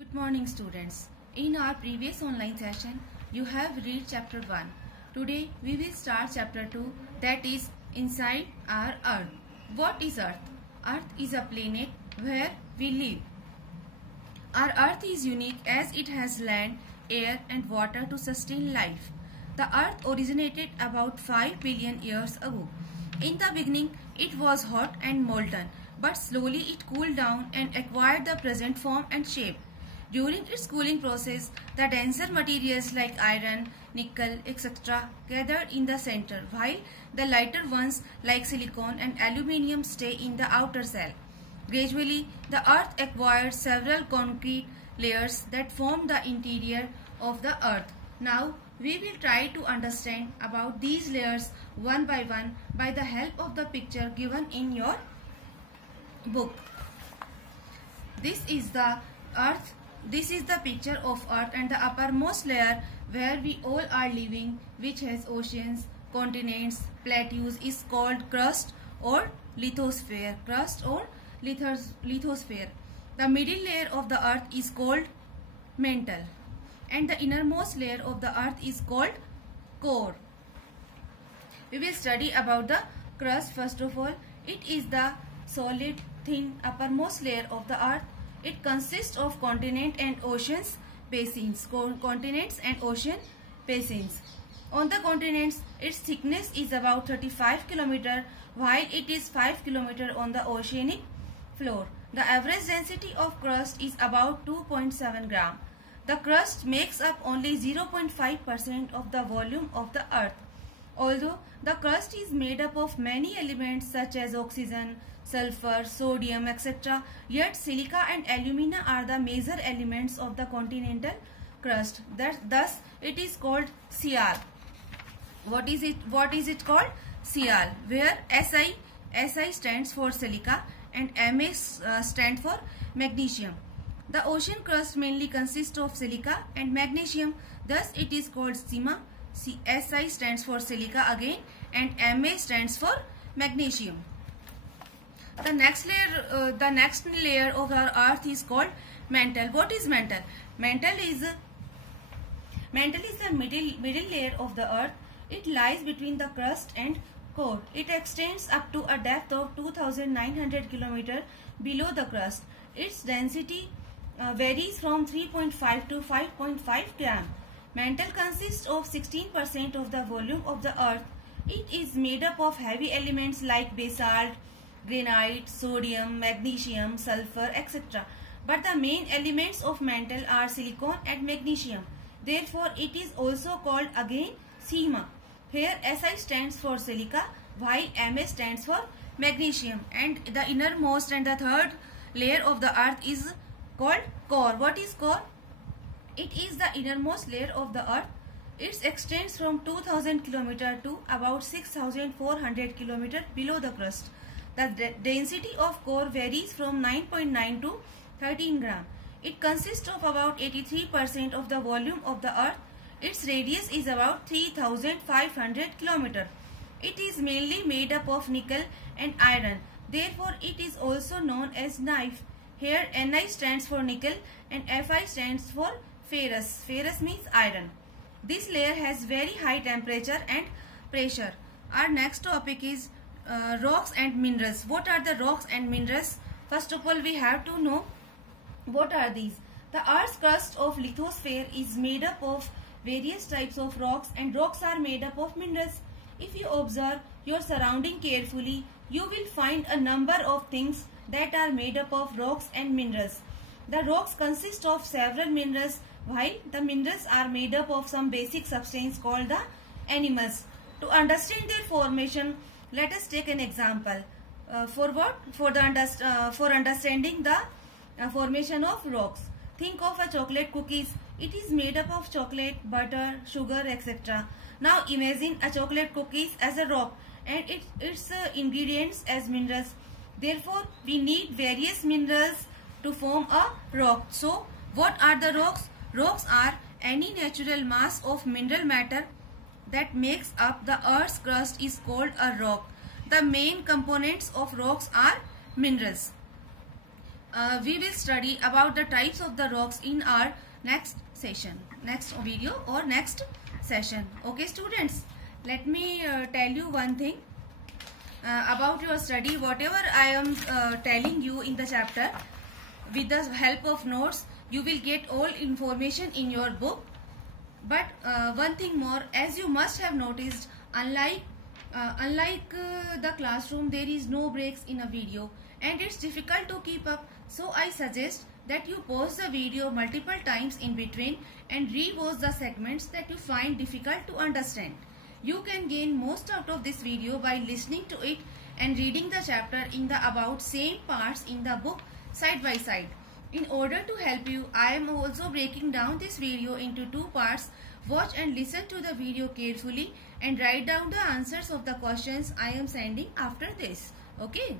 Good morning students. In our previous online session, you have read chapter 1. Today we will start chapter 2, that is inside our earth. What is earth? Earth is a planet where we live. Our earth is unique as it has land, air and water to sustain life. The earth originated about 5 billion years ago. In the beginning it was hot and molten, but slowly it cooled down and acquired the present form and shape. During its cooling process, the denser materials like iron, nickel, etc. gathered in the center, while the lighter ones like silicon and aluminium stay in the outer shell. Gradually, the earth acquired several concrete layers that form the interior of the earth. Now, we will try to understand about these layers one by the help of the picture given in your book. This is the earth. This is the picture of earth, and the uppermost layer where we all are living, which has oceans, continents, plateaus, is called crust or lithosphere. Lithosphere. The middle layer of the earth is called mantle, and the innermost layer of the earth is called core. We will study about the crust first of all. It is the solid, thin uppermost layer of the earth. It consists of continents and ocean basins. On the continents, its thickness is about 35 km, while it is 5 km on the oceanic floor. The average density of crust is about 2.7 gram. The crust makes up only 0.5% of the volume of the earth. Although the crust is made up of many elements such as oxygen, sulfur, sodium, etc., yet silica and alumina are the major elements of the continental crust. Thus, it is called Sial. What is it called? Sial, where Si stands for silica and Ma stands for magnesium. The ocean crust mainly consists of silica and magnesium. Thus, it is called Sima. Si stands for silica again, and Ma stands for magnesium. The next layer of our earth is called mantle. What is mantle? Mantle is the middle layer of the earth. It lies between the crust and core. It extends up to a depth of 2,900 km below the crust. Its density varies from 3.5 to 5.5 gram. Mantle consists of 16% of the volume of the earth. It is made up of heavy elements like basalt, granite, sodium, magnesium, sulfur, etc. But the main elements of mantle are silicon and magnesium. Therefore, it is also called again Sima. Here Si stands for silica, while Ma stands for magnesium, and the innermost and the third layer of the earth is called core. What is core? It is the innermost layer of the earth. It extends from 2000 km to about 6400 km below the crust. The density of core varies from 9.9 to 13 gram. It consists of about 83% of the volume of the earth. Its radius is about 3500 km. It is mainly made up of nickel and iron. Therefore, it is also known as knife. Here, Ni stands for nickel and Fi stands for ferrous. Ferrous means iron. This layer has very high temperature and pressure. Our next topic is rocks and minerals. What are the rocks and minerals? First of all, we have to know what are these. The earth's crust of lithosphere is made up of various types of rocks, and rocks are made up of minerals. If you observe your surrounding carefully, you will find a number of things that are made up of rocks and minerals. The rocks consist of several minerals, while the minerals are made up of some basic substance called the animals. To understand their formation, let us take an example. For understanding the formation of rocks. Think of a chocolate cookies. It is made up of chocolate, butter, sugar, etc. Now imagine a chocolate cookies as a rock and its ingredients as minerals. Therefore, we need various minerals to form a rock. So, what are the rocks? Rocks are any natural mass of mineral matter that makes up the earth's crust is called a rock. The main components of rocks are minerals. we will study about the types of the rocks in our next session, next video or next session. Okay students, let me tell you one thing about your study. Whatever I am telling you in the chapter, with the help of notes, you will get all information in your book. But one thing more, as you must have noticed, unlike the classroom, there is no breaks in a video and it's difficult to keep up. So I suggest that you pause the video multiple times in between and re-watch the segments that you find difficult to understand. You can gain most out of this video by listening to it and reading the chapter in the about same parts in the book side by side. In order to help you, I am also breaking down this video into two parts. Watch and listen to the video carefully and write down the answers of the questions I am sending after this. Okay.